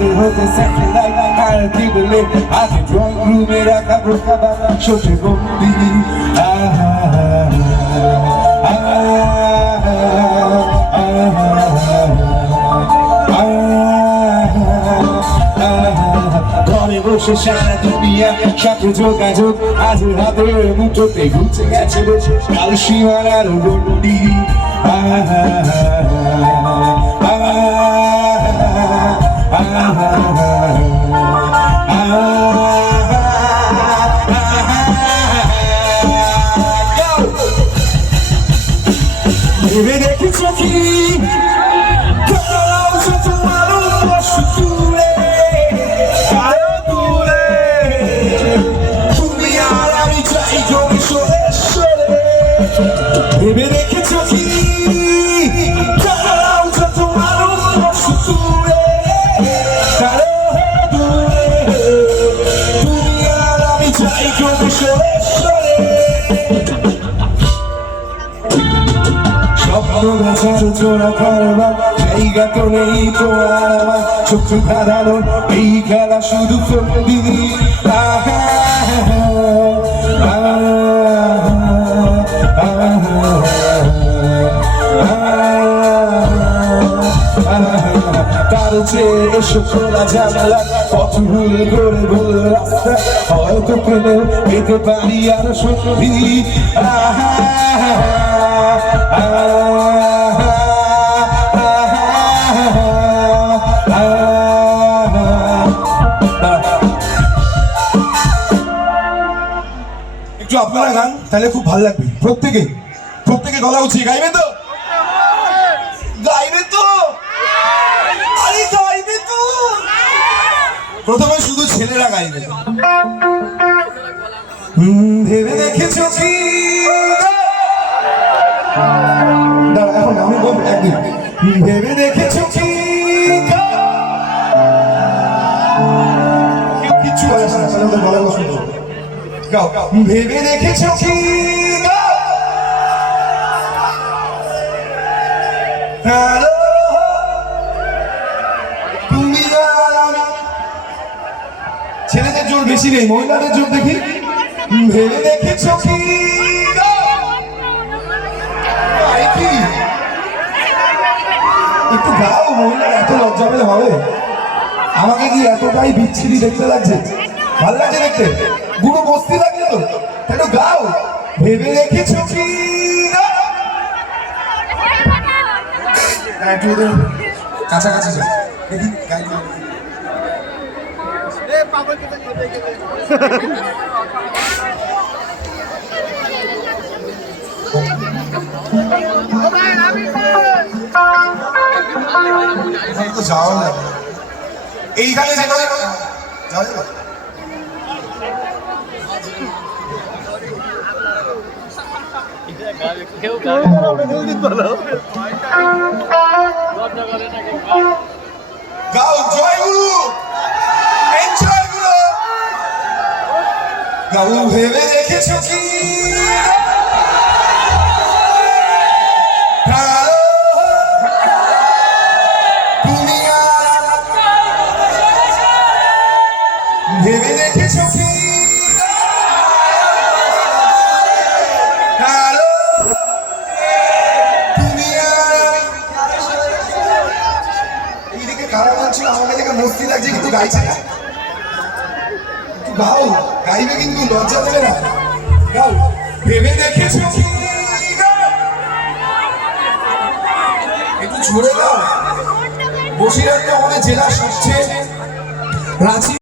হতে হতে স্যাটেলাইট আর কেবলে আগে ড্রয়িং রুমে রাখা বোকা বাবা ছোটে বন্দি ঘরে বসে সারা দুনিয়া সাথে যোগাযোগ আজ হাতের মুঠোতে ঘুরছে গেছে বসে কাল সীমানার গন্ডি ভেবে দেখেছ কি ভেবে দেখেছ কি তুমি আর আমি চাই স্বপ্ন বেচার চোরা কারবার জায়গা তো নেই তোমার আমার চোখ ধাঁধানো এই খেলা শুধু ফন্দি তার চেয়ে এসো খোলা জানলা পথ ভুল করে ভুল রাস্তা হয়তো কেনে পেতে পারি আর সত্যি একটু আপনারা গান তাহলে খুব ভালো লাগবে। প্রত্যেকে গলা উঠিয়ে গাইবে তো? গাইবে তো? আরে গাইবে তো? প্রথমে শুধু ছেলেরা গাইবে। ভেবে দেখেছো কি? দাঁড়া, এখন আমি বলবো একদিন। ভেবে দেখেছো কি? কিচ্ছু আসে না, তাহলে ওদের গলা শুনবো। গাও, ভেবে দেখেছো কি? তুমি ছেলেদের জোর বেশি নেই, মহিলাদের জোর দেখি। ভেবে দেখেছো কি? একটু গাও, মহিলার এত লজ্জা পেলে হবে? আমাকে কি এতটাই বিচ্ছিরি দেখতে লাগছে? ভালো লাগছে দেখতে? বুড়ো বস্তি লাগছে তো? একটু গাও, ভেবে দেখেছো কি? একটু ওদের কাছাকাছি যাই দেখি, গাই তো যাওয়া লাগে এইখানে যাওয়া যাবে। গাও জয়গুরু, এনজয় গুলো গাও। ভেবে দেখেছো কি? ভেবে দেখেছো কি? এইদিকে কারা গাচ্ছিল, আমাকে দেখে মস্তি লাগছে কিন্তু গাইছে না। একটু গাও, গাইবে কিন্তু লজ্জা দেবে না। গাও, ভেবে দেখেছো কি? একটু জোরে গাও। বসিরহাট আমাদের জেলার সবচেয়ে প্রাচীন